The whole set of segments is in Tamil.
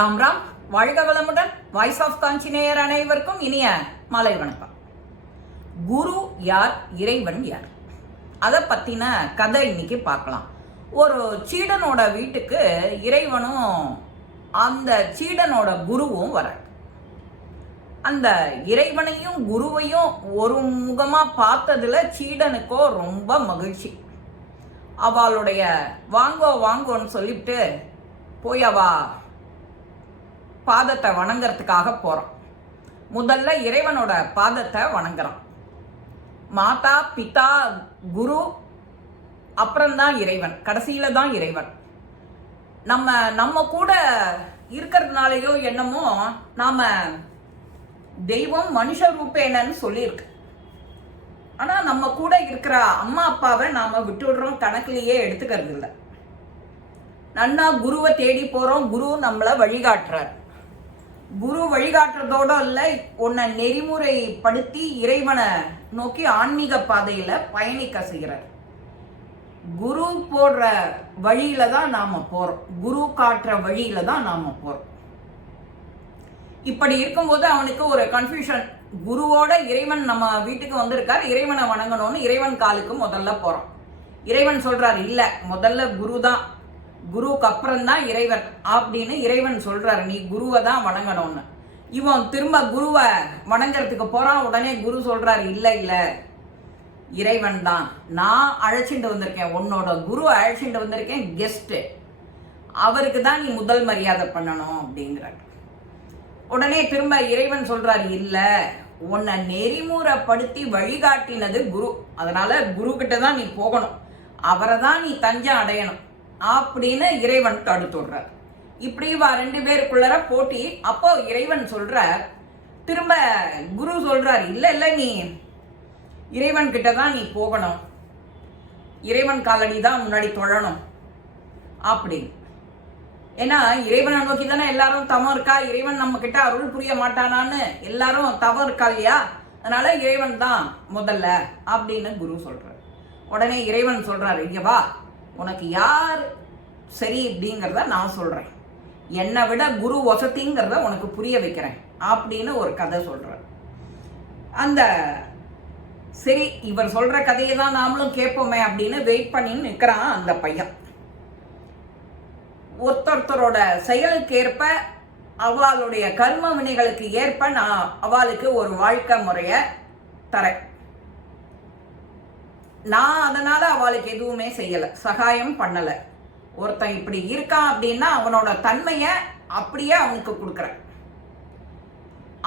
ராம் ராம். வாழ்க வளமுடன். வாய்ஸ் ஆஃப் காஞ்சி நேயர் அனைவருக்கும் இனிய மாலை வணக்கம். குரு யார், இறைவன் யார், அதை பத்தின கதை இன்னைக்கு பார்க்கலாம். ஒரு சீடனோட வீட்டுக்கு இறைவனும் அந்த சீடனோட குருவும் வர. அந்த இறைவனையும் குருவையும் ஒரு முகமா பார்த்ததுல சீடனுக்கோ ரொம்ப மகிழ்ச்சி. அவளுடைய வாங்கோன்னு சொல்லிட்டு போய் அவ பாதத்தை வணங்கறதுக்காக போறான். முதல்ல இறைவனோட பாதத்தை வணங்குறான். மாதா பிதா குரு, அப்புறம்தான் இறைவன், கடைசியில தான் இறைவன். நம்ம கூட இருக்கிறதுனாலயோ என்னமோ நாம தெய்வம் மனுஷ ரூபேனன்னு சொல்லியிருக்கு. ஆனா நம்ம கூட இருக்கிற அம்மா அப்பாவை நாம விட்டுடுறோம், கணக்கிலேயே எடுத்துக்கிறது இல்லை. நன்னா குருவை தேடி போறோம், குரு நம்மளை வழிகாட்டுறார். குரு வழிகாட்டுறதோட இல்லை, உன்னை நெறிமுறைப்படுத்தி இறைவனை நோக்கி ஆன்மீக பாதையில பயணிக்க செய்கிறார். குரு போடுற வழியில தான் நாம போறோம், குரு காட்டுற வழியில தான் நாம போறோம். இப்படி இருக்கும்போது அவனுக்கு ஒரு கன்ஃபியூஷன். குருவோட இறைவன் நம்ம வீட்டுக்கு வந்திருக்கார், இறைவனை வணங்கணும்னு இறைவன் காலுக்கு முதல்ல போறோம். இறைவன் சொல்றாரு, இல்ல முதல்ல குரு தான், குருவுக்கு அப்புறம் தான் இறைவன் அப்படின்னு இறைவன் சொல்றாரு, நீ குருவை தான் வணங்கணும்னு. இவன் திரும்ப குருவை வணங்கறதுக்கு போறான். உடனே குரு சொல்றாரு, இல்ல இறைவன் தான், நான் அழைச்சிட்டு வந்திருக்கேன், உன்னோட குரு அழைச்சிட்டு வந்திருக்கேன், கெஸ்ட், அவருக்கு தான் நீ முதல் மரியாதை பண்ணணும் அப்படிங்கிறார். உடனே திரும்ப இறைவன் சொல்றாரு, இல்ல உன்னை நெறிமுறைப்படுத்தி வழிகாட்டினது குரு, அதனால குரு கிட்ட தான் நீ போகணும், அவரை தான் நீ தஞ்சம் அடையணும் அப்படின்னு இறைவன் தடுத்துடுறார். இப்படி ரெண்டு பேருக்குள்ளர போட்டி. அப்போ இறைவன் சொல்றார், திரும்ப குரு சொல்றார், இல்ல நீ இறைவன் கிட்ட தான் நீ போகணும், இறைவன் காலடி தான் முன்னாடி தொழணும் அப்படின்னு. ஏன்னா இறைவனை நோக்கி தானே எல்லாரும் தவம் இருக்கா, இறைவன் நம்ம கிட்ட அருள் புரிய மாட்டானான்னு எல்லாரும் தவம் இருக்கா இல்லையா, அதனால இறைவன் தான் முதல்ல அப்படின்னு குரு சொல்றாரு. உடனே இறைவன் சொல்றாரு, இங்க வா, உனக்கு யார் சரி அப்படிங்கிறத நான் சொல்றேன், என்னை விட குரு வசதிங்கிறத உனக்கு புரிய வைக்கிறேன் அப்படின்னு ஒரு கதை சொல்றார். அந்த சரி இவர் சொல்ற கதையை தான் நாமளும் கேட்போமே அப்படின்னு வெயிட் பண்ணி நிற்கிறான் அந்த பையன். ஒருத்தரோட செயலுக்கு ஏற்ப, அவளுடைய கர்ம வினைகளுக்கு ஏற்ப நான் அவளுக்கு ஒரு வாழ்க்கை முறைய தரேன். நான் அதனால அவளுக்கு எதுவுமே செய்யல, சகாயம் பண்ணல. ஒருத்தன் இப்படி இருக்கான் அப்படின்னா அவனோட தன்மைய அப்படியே அவனுக்கு கொடுக்குறேன்.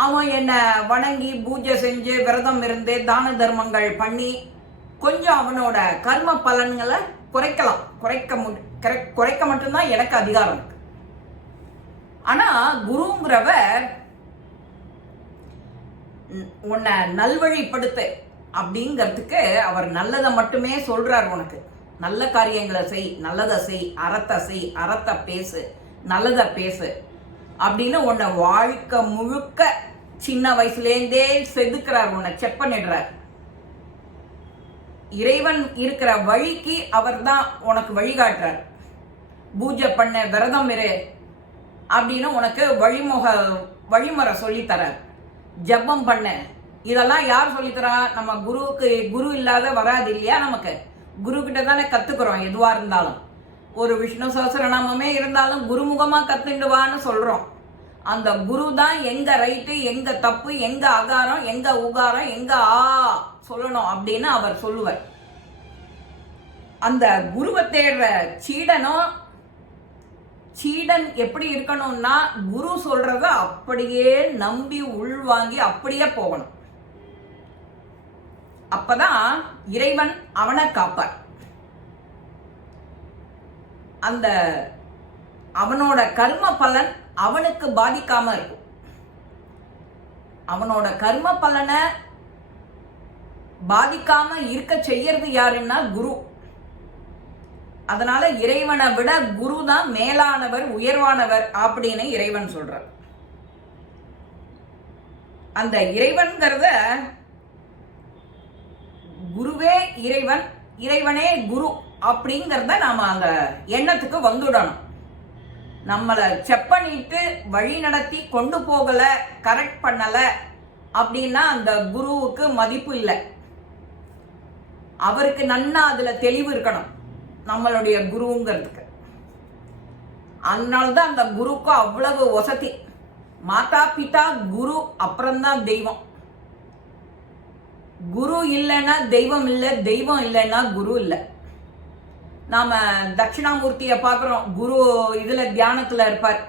அவன் என்ன வணங்கி பூஜை செஞ்சு விரதம் இருந்து தான தர்மங்கள் பண்ணி கொஞ்சம் அவனோட கர்ம பலன்களை குறைக்கலாம். குறைக்க மட்டும்தான் எனக்கு அதிகாரம் இருக்கு. ஆனா குருங்கிறவர் உன்னை நல்வழிப்படுத்து அப்படிங்கிறதுக்கு அவர் நல்லதை மட்டுமே சொல்றார். உனக்கு நல்ல காரியங்களை செய், நல்லதை செய், அறத்தை பேசு, நல்லதை பேசு அப்படின்னு உன்னை வாழ்க்கை முழுக்க சின்ன வயசுலேருந்தே செதுக்கிறார், உன்னை செக் பண்ணிடுறார். இறைவன் இருக்கிற வழிக்கு அவர் தான் உனக்கு வழிகாட்டுறார். பூஜை பண்ண, விரதம் இரு அப்படின்னு உனக்கு வழிமுறை சொல்லித்தரார். ஜபம் பண்ண, இதெல்லாம் யார் சொல்லித்தரா? நம்ம குரு இல்லாத வராது இல்லையா. நமக்கு குரு கிட்ட தானே கத்துக்கிறோம். எதுவா இருந்தாலும் ஒரு விஷ்ணு சஹஸ்ரநாமமே இருந்தாலும் குருமுகமா கத்துண்டுவான்னு சொல்றோம். அந்த குரு தான் எங்க ரைட்டு, எங்க தப்பு, எங்க அகாரம், எங்க உகாரம், எங்க சொல்லணும் அப்படின்னு அவர் சொல்லுவார். அந்த குருவை தேடுற சீடன் எப்படி இருக்கணும்னா, குரு சொல்றத அப்படியே நம்பி உள்வாங்கி அப்படியே போகணும். அப்பதான் இறைவன் அவனை காப்பார். அந்த அவனோட கர்ம பலன் அவனுக்கு பாதிக்காம இருக்கும். அவனோட கர்ம பலனை பாதிக்காம இருக்க செய்யறது யாருன்னா குரு. அதனால இறைவனை விட குரு தான் மேலானவர், உயர்வானவர் அப்படின்னு இறைவன் சொல்றார். அந்த இறைவன்கிறத குருவே இறைவன், இறைவனே குரு அப்படிங்கிறத நாம அந்த எண்ணத்துக்கு வந்துடணும். நம்மளை செக் பண்ணிட்டு வழி நடத்தி கொண்டு போகல, கரெக்ட் பண்ணல அப்படின்னா அந்த குருவுக்கு மதிப்பு இல்லை. அவருக்கு நன்னா அதுல தெளிவு இருக்கணும் நம்மளுடைய குருங்கிறதுக்கு. அதனால்தான் அந்த குருக்கு அவ்வளவு வசதி. மாதா பிதா குரு அப்புறம்தான் தெய்வம். குரு இல்லைன்னா தெய்வம் இல்லை, தெய்வம் இல்லைன்னா குரு இல்லை. நாம தட்சிணாமூர்த்தியை பார்க்குறோம், குரு இதுல தியானத்துல இருப்பார்.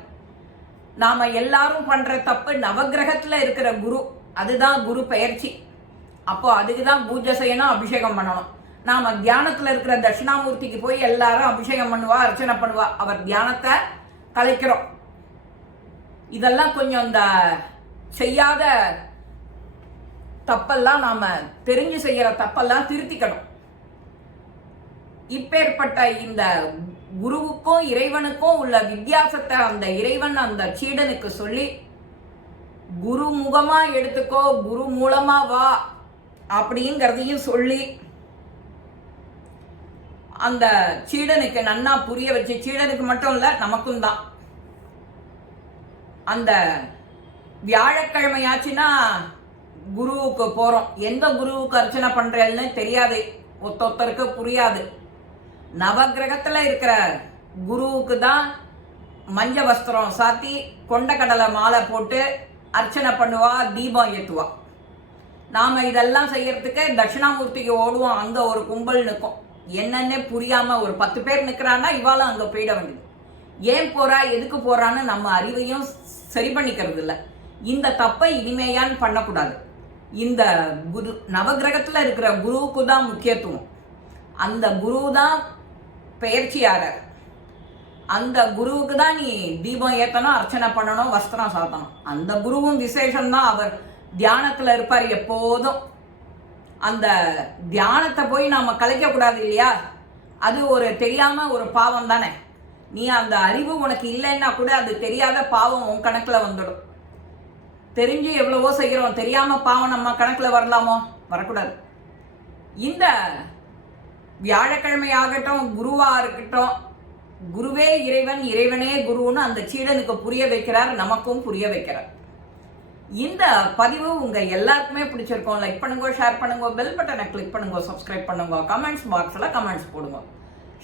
நாம எல்லாரும் பண்ற தப்பு நவகிரகத்துல இருக்கிற குரு, அதுதான் குரு பெயர்ச்சி. அப்போ அதுக்குதான் பூஜை செய்யணும், அபிஷேகம் பண்ணணும். நாம தியானத்துல இருக்கிற தட்சிணாமூர்த்திக்கு போய் எல்லாரும் அபிஷேகம் பண்ணுவா, அர்ச்சனை பண்ணுவா, அவர் தியானத்தை கலைக்கிறோம். இதெல்லாம் கொஞ்சம் இந்த செய்யாத தப்பெல்லாம், நாம தெரிஞ்சு செய்யற தப்பெல்லாம் திருத்திக்கணும். இப்பேற்பட்ட இந்த குருவுக்கும் இறைவனுக்கும் உள்ள வித்தியாசத்தை அந்த இறைவன் அந்த சீடனுக்கு சொல்லி, குரு முகமா எடுத்துக்கோ, குரு மூலமா வா அப்படிங்கிறதையும் சொல்லி அந்த சீடனுக்கு நன்னா புரிய வச்சு, சீடனுக்கு மட்டும் இல்ல நமக்கும் தான். அந்த வியாழக்கிழமையாச்சுன்னா குருவுக்கு போறோம். எந்த குருவுக்கு அர்ச்சனை பண்றேன்னு தெரியாது, ஒருத்தருக்கு புரியாது. நவகிரகத்துல இருக்கிற குருவுக்கு தான் மஞ்ச வஸ்திரம் சாத்தி கொண்டக்கடலை மாலை போட்டு அர்ச்சனை பண்ணுவா, தீபம் ஏத்துவா. நாம இதெல்லாம் செய்யறதுக்கு தட்சிணாமூர்த்திக்கு ஓடுவோம். அங்க ஒரு கும்பல் நிற்கும், என்னன்னே புரியாம ஒரு 10 பேர் நிக்கிறான்னா இவாளும் அங்க போயிட வேண்டியது. ஏன் போறா, எதுக்கு போறான்னு நம்ம அறிவையும் சரி பண்ணிக்கிறது இல்லை. இந்த தப்பை இனிமேயான்னு பண்ணக்கூடாது. இந்த குரு நவகிரகத்துல இருக்கிற குருவுக்கு தான் முக்கியத்துவம். அந்த குரு தான் பெயர்ச்சியாளர். அந்த குருவுக்கு தான் நீ தீபம் ஏற்றணும், அர்ச்சனை பண்ணணும், வஸ்திரம் சாத்தணும். அந்த குருவும் விசேஷம்தான். அவர் தியானத்துல இருப்பார் எப்போதும். அந்த தியானத்தை போய் நாம கலைக்க கூடாது இல்லையா? அது ஒரு தெரியாம ஒரு பாவம் தானே. நீ அந்த அறிவு உனக்கு இல்லைன்னா கூட அது தெரியாத பாவம் உன் கணக்குல வந்துடும். தெரிஞ்சு எவ்வளவோ செய்கிறோம், தெரியாம பாவம் நம்ம கணக்குல வரலாமோ? வரக்கூடாது. இந்த வியாழக்கிழமை ஆகட்டும், குருவா இருக்கட்டும், குருவே இறைவன், இறைவனே குருன்னு அந்த சீடனுக்கு புரிய வைக்கிறார், நமக்கும் புரிய வைக்கிறார். இந்த பதிவு உங்க எல்லாருக்குமே பிடிச்சிருக்கும். லைக் பண்ணுங்க, ஷேர் பண்ணுங்க, பெல் பட்டனை கிளிக் பண்ணுங்க, சப்ஸ்கிரைப் பண்ணுங்க, கமெண்ட்ஸ் பாக்ஸ்ல கமெண்ட்ஸ் போடுங்க.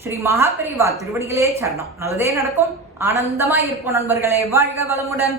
ஸ்ரீ மகாபெரிவா திருவடிகளே சரணம். நல்லதே நடக்கும். ஆனந்தமா இருப்போம் நண்பர்களே. வாழ்க வளமுடன்.